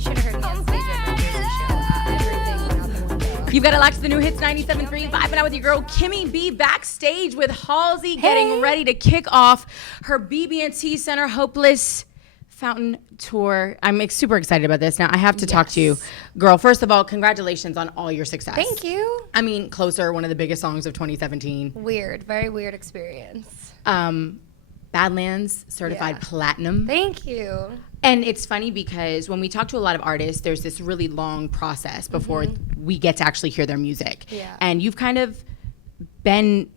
You should have heard me on stage at my favorite show. Everything went out the window. You've got it locked to the new hits 97.3, vibing out with your girl Kimmy B backstage with Halsey, getting ready to kick off her BB&T Center Hopeless Fountain Tour. I'm super excited about this. Now, I have to talk to you. Girl, first of all, congratulations on all your success. Thank you. I mean, Closer, one of the biggest songs of 2017. Weird, very weird experience. Badlands, certified platinum. Thank you. And it's funny because when we talk to a lot of artists, there's this really long process before we get to actually hear their music. Yeah. And you've kind of been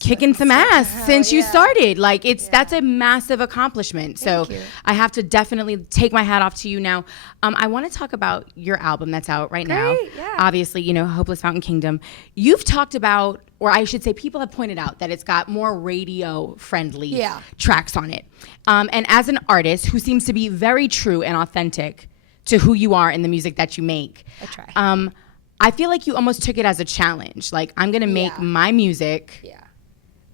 kicking some ass since you started. Like that's a massive accomplishment. So I have to definitely take my hat off to you now. I want to talk about your album that's out right now. Yeah. Obviously, you know, Hopeless Fountain Kingdom. You've talked about, or I should say people have pointed out that it's got more radio friendly tracks on it. And as an artist who seems to be very true and authentic to who you are in the music that you make, I try. I feel like you almost took it as a challenge. Like, I'm going to make my music,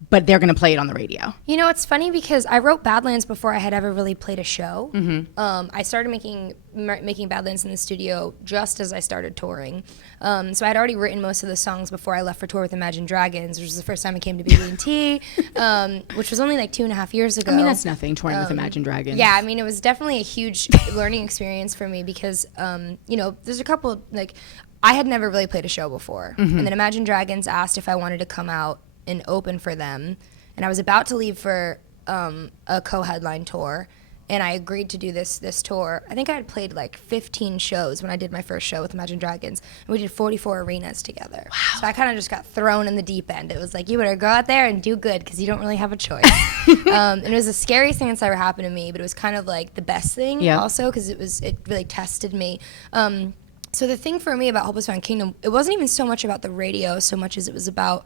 but they're going to play it on the radio. You know, it's funny because I wrote Badlands before I had ever really played a show. I started making Badlands in the studio just as I started touring. So I'd already written most of the songs before I left for tour with Imagine Dragons, which was the first time I came to BB&T, which was only like 2.5 years ago. I mean, that's nothing, touring with Imagine Dragons. Yeah, I mean, it was definitely a huge learning experience for me because, you know, there's a couple, like, I had never really played a show before. And then Imagine Dragons asked if I wanted to come out and open for them, and I was about to leave for a co-headline tour, and I agreed to do this tour. I think I had played like 15 shows when I did my first show with Imagine Dragons, and we did 44 arenas together. Wow. So I kind of just got thrown in the deep end. It was like, you better go out there and do good because you don't really have a choice. And it was the scariest thing that's ever happened to me, but it was kind of like the best thing also because it really tested me. So the thing for me about Hopeless Fountain Kingdom, it wasn't even so much about the radio so much as it was about,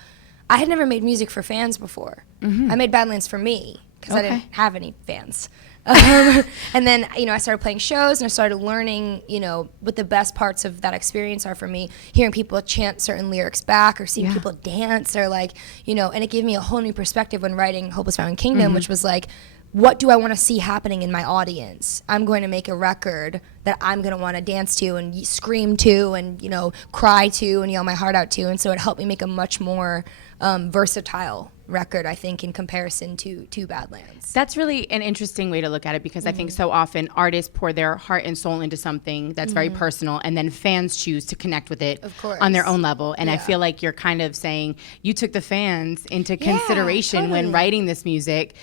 I had never made music for fans before. I made Badlands for me because I didn't have any fans. And then, you know, I started playing shows and I started learning, you know, what the best parts of that experience are for me, hearing people chant certain lyrics back or seeing people dance or like, you know, and it gave me a whole new perspective when writing Hopeless Fountain Kingdom, which was like, what do I want to see happening in my audience? I'm going to make a record that I'm going to want to dance to and scream to and, you know, cry to and yell my heart out to. And so it helped me make a much more versatile record, I think, in comparison to Badlands. That's really an interesting way to look at it because I think so often artists pour their heart and soul into something that's very personal, and then fans choose to connect with it on their own level. And I feel like you're kind of saying you took the fans into consideration when writing this music.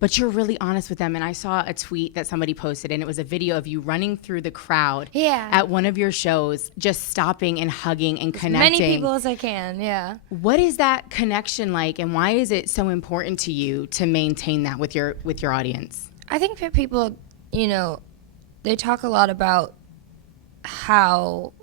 But you're really honest with them. And I saw a tweet that somebody posted, and it was a video of you running through the crowd at one of your shows, just stopping and hugging and connecting. Many people as I can, What is that connection like, and why is it so important to you to maintain that with your audience? I think that people, you know, they talk a lot about how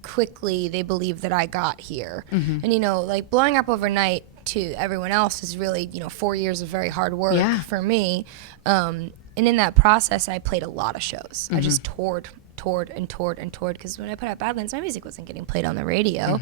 quickly they believe that I got here. And, you know, like blowing up overnight to everyone else is really, you know, 4 years of very hard work for me. And in that process, I played a lot of shows. I just toured because when I put out Badlands, my music wasn't getting played on the radio.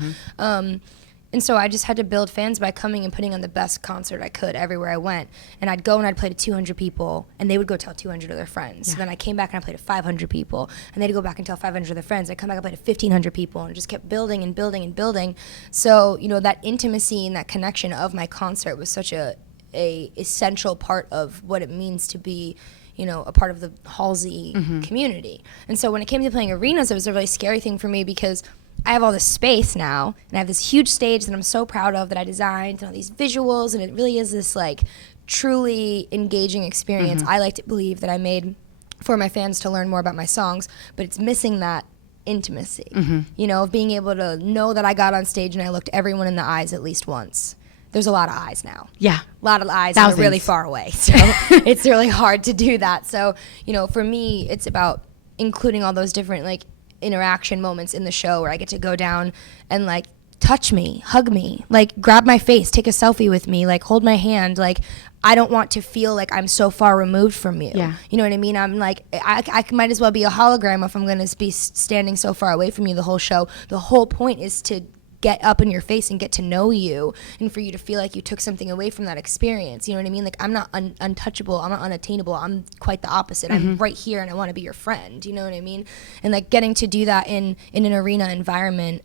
And so I just had to build fans by coming and putting on the best concert I could everywhere I went. And I'd go and I'd play to 200 people, and they would go tell 200 of their friends. So then I came back and I played to 500 people, and they'd go back and tell 500 of their friends. I'd come back and play to 1,500 people, and it just kept building and building and building. So, you know, that intimacy and that connection of my concert was such a essential part of what it means to be, you know, a part of the Halsey community. And so when it came to playing arenas, it was a really scary thing for me because I have all this space now, and I have this huge stage that I'm so proud of that I designed, and all these visuals, and it really is this like truly engaging experience. I like to believe that I made for my fans to learn more about my songs, but it's missing that intimacy, you know, of being able to know that I got on stage and I looked everyone in the eyes at least once. There's a lot of eyes now. Yeah. A lot of eyes that are really far away, so it's really hard to do that. So, you know, for me, it's about including all those different like interaction moments in the show where I get to go down and like touch me, hug me, like grab my face, take a selfie with me, like hold my hand. Like I don't want to feel like I'm so far removed from you. You know what I mean? I'm like, I might as well be a hologram if I'm going to be standing so far away from you the whole show. The whole point is to get up in your face and get to know you, and for you to feel like you took something away from that experience. You know what I mean? Like, I'm not untouchable. I'm not unattainable. I'm quite the opposite. I'm right here, and I want to be your friend. You know what I mean? And like getting to do that in an arena environment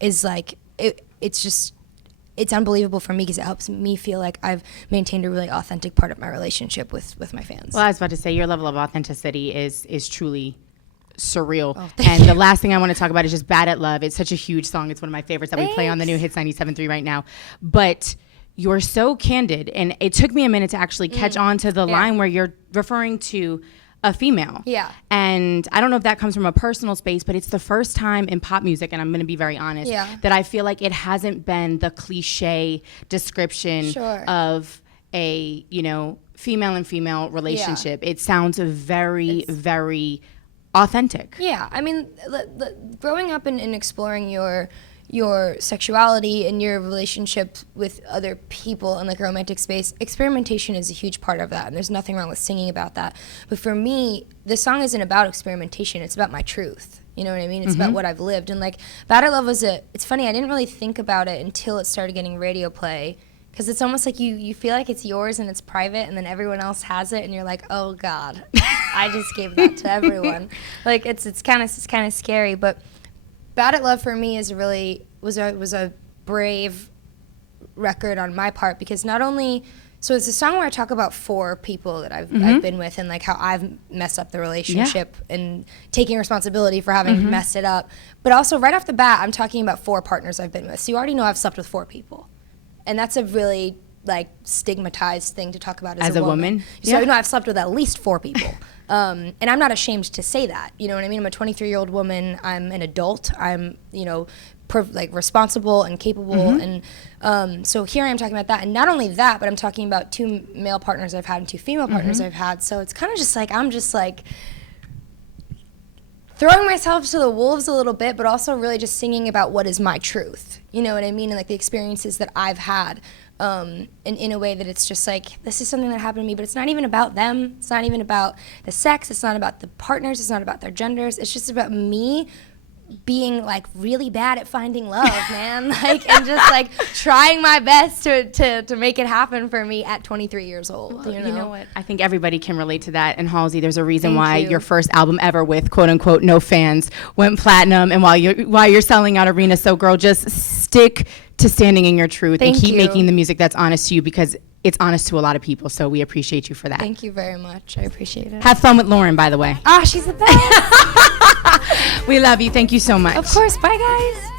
is like, it's unbelievable for me because it helps me feel like I've maintained a really authentic part of my relationship with my fans. Well, I was about to say, your level of authenticity is truly surreal. And the last thing I want to talk about is just Bad at Love. It's such a huge song. It's one of my favorites that we play on the new Hits 97.3 right now. But you're so candid, and it took me a minute to actually catch on to the line where you're referring to a female. Yeah. And I don't know if that comes from a personal space, but it's the first time in pop music, and I'm going to be very honest, that I feel like it hasn't been the cliche description of a, female and female relationship. It sounds very, very authentic. Yeah. I mean, growing up and exploring your sexuality and your relationship with other people in like a romantic space, experimentation is a huge part of that, and there's nothing wrong with singing about that. But for me, the song isn't about experimentation, it's about my truth. You know what I mean? It's about what I've lived. And like Bad at Love it's funny, I didn't really think about it until it started getting radio play, because it's almost like you feel like it's yours and it's private, and then everyone else has it, and you're like, oh God, I just gave that to everyone. Like it's kind of scary. But Bad at Love for me is was a brave record on my part, because not only, so it's a song where I talk about 4 people that I've been with, and like how I've messed up the relationship and taking responsibility for having messed it up. But also right off the bat, I'm talking about 4 partners I've been with. So you already know I've slept with 4 people. And that's a really like stigmatized thing to talk about as a woman. So you know, I've slept with at least 4 people. And I'm not ashamed to say that. You know what I mean? I'm a 23-year-old woman. I'm an adult. I'm, responsible and capable. And so here I am talking about that. And not only that, but I'm talking about 2 male partners I've had and 2 female partners I've had. So it's kind of just like, I'm just like throwing myself to the wolves a little bit, but also really just singing about what is my truth. You know what I mean? And like the experiences that I've had. And in a way that it's just like, this is something that happened to me, but it's not even about them. It's not even about the sex. It's not about the partners. It's not about their genders. It's just about me being like really bad at finding love, man. Like, and just like trying my best to make it happen for me at 23 years old. Well, you know what? I think everybody can relate to that. And Halsey, there's a reason why your first album ever with quote unquote no fans went platinum, and while you're selling out arenas. So girl, just stick to standing in your truth and keep making the music that's honest to you, because it's honest to a lot of people. So we appreciate you for that. Thank you very much. I appreciate it. Have fun with Lauren, by the way. She's the best. We love you. Thank you so much. Of course. Bye, guys.